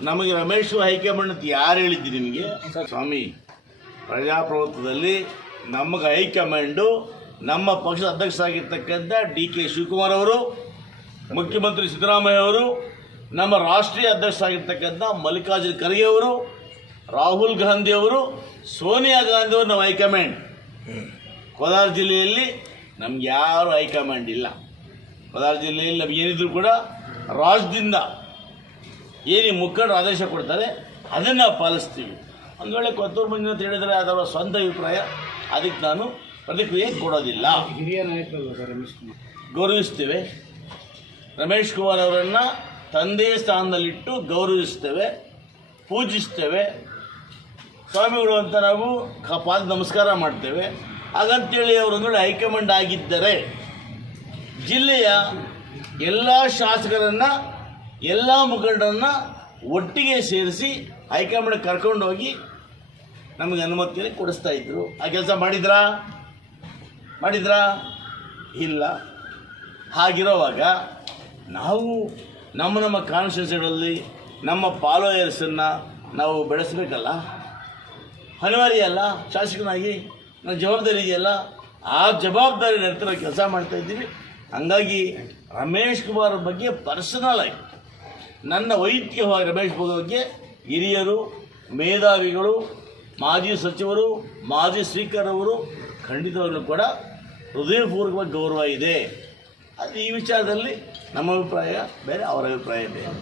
ನಮಗೆ ರಮೇಶ್ ಹೈಕಮಾಂಡ್ ಅಂತ ಯಾರು ಹೇಳಿದ್ದು ನಿಮಗೆ? ಸ್ವಾಮಿ, ಪ್ರಜಾಪ್ರಭುತ್ವದಲ್ಲಿ ನಮಗೆ ಹೈಕಮಾಂಡು ನಮ್ಮ ಪಕ್ಷದ ಅಧ್ಯಕ್ಷರಾಗಿರ್ತಕ್ಕಂಥ ಡಿ ಕೆ ಶಿವಕುಮಾರ್ ಅವರು, ಮುಖ್ಯಮಂತ್ರಿ ಸಿದ್ದರಾಮಯ್ಯ ಅವರು, ನಮ್ಮ ರಾಷ್ಟ್ರೀಯ ಅಧ್ಯಕ್ಷರಾಗಿರ್ತಕ್ಕಂಥ ಮಲ್ಲಿಕಾರ್ಜುನ ಖರ್ಗೆ ಅವರು, ರಾಹುಲ್ ಗಾಂಧಿ ಅವರು, ಸೋನಿಯಾ ಗಾಂಧಿ ಅವರು ನಮ್ಮ ಹೈಕಮಾಂಡ್. ಕೋಲಾರ ಜಿಲ್ಲೆಯಲ್ಲಿ ನಮ್ಗೆ ಯಾರು ಹೈಕಮಾಂಡ್ ಇಲ್ಲ. ಕೋಲಾರ ಜಿಲ್ಲೆಯಲ್ಲಿ ನಮ್ಗೆ ಏನಿದ್ರು ಕೂಡ ರಾಜ್ಯದಿಂದ ಏನು ಮುಖಂಡರು ಆದೇಶ ಕೊಡ್ತಾರೆ ಅದನ್ನು ನಾವು ಪಾಲಿಸ್ತೀವಿ. ಒಂದು ವೇಳೆ ಕೊತ್ತೂರು ಮಂಜು ಅಂತ ಹೇಳಿದರೆ ಅದರ ಸ್ವಂತ ಅಭಿಪ್ರಾಯ ಅದಕ್ಕೆ ನಾನು ಪ್ರತಿಕ್ರಿಯೆ ಕೊಡೋದಿಲ್ಲ. ಹಿರಿಯ ನಾಯಕರಲ್ಲ ಸರ್ ರಮೇಶ್ ಕುಮಾರ್. ಗೌರವಿಸ್ತೇವೆ. ರಮೇಶ್ ಕುಮಾರ್ ಅವರನ್ನು ತಂದೆ ಸ್ಥಾನದಲ್ಲಿಟ್ಟು ಗೌರವಿಸ್ತೇವೆ ಪೂಜಿಸ್ತೇವೆ. ಸ್ವಾಮಿಗಳು ಅಂತ ನಾವು ಕ- ಪಾದ ನಮಸ್ಕಾರ ಮಾಡ್ತೇವೆ. ಹಾಗಂತೇಳಿ ಅವರೊಂದು ವೇಳೆ ಹೈಕಮಾಂಡ್ ಆಗಿದ್ದರೆ ಜಿಲ್ಲೆಯ ಎಲ್ಲ ಶಾಸಕರನ್ನು ಎಲ್ಲ ಮುಖಂಡರನ್ನ ಒಟ್ಟಿಗೆ ಸೇರಿಸಿ ಹೈಕಮಾಂಡ್ ಕರ್ಕೊಂಡು ಹೋಗಿ ನಮಗೆ ಅನುಮತಿಯಲ್ಲಿ ಕೊಡಿಸ್ತಾ ಇದ್ರು. ಆ ಕೆಲಸ ಮಾಡಿದ್ರಾ? ಮಾಡಿದ್ರಾ? ಇಲ್ಲ. ಹಾಗಿರೋವಾಗ ನಾವು ನಮ್ಮ ನಮ್ಮ ಕಾನ್ಸ್ಟಿಟ್ಯೂನ್ಸಿಗಳಲ್ಲಿ ನಮ್ಮ ಫಾಲೋಯರ್ಸನ್ನು ನಾವು ಬೆಳೆಸಬೇಕಲ್ಲ? ಅನಿವಾರ್ಯ ಅಲ್ಲ? ಶಾಸಕನಾಗಿ ನನ್ನ ಜವಾಬ್ದಾರಿ ಇದೆಯಲ್ಲ? ಆ ಜವಾಬ್ದಾರಿ ನಿರ್ತರ ಕೆಲಸ ಮಾಡ್ತಾ ಇದ್ದೀವಿ. ಹಂಗಾಗಿ ರಮೇಶ್ ಕುಮಾರ್ ಬಗ್ಗೆ ಪರ್ಸನಲ್ ಆಗಿ ನನ್ನ ವೈಯಕ್ತಿಕವಾಗಿ ರಮೇಶ್ ಬಗ್ಗೆ ಹಿರಿಯರು, ಮೇಧಾವಿಗಳು, ಮಾಜಿ ಸಚಿವರು, ಮಾಜಿ ಸ್ಪೀಕರ್ ಅವರು ಖಂಡಿತವಾಗಲೂ ಕೂಡ ಹೃದಯಪೂರ್ವಕವಾಗಿ ಗೌರವ ಇದೆ. ಅದು ಈ ವಿಚಾರದಲ್ಲಿ ನಮ್ಮ ಅಭಿಪ್ರಾಯ, ಬೇರೆ ಅವರ ಅಭಿಪ್ರಾಯ ಬೇರೆ.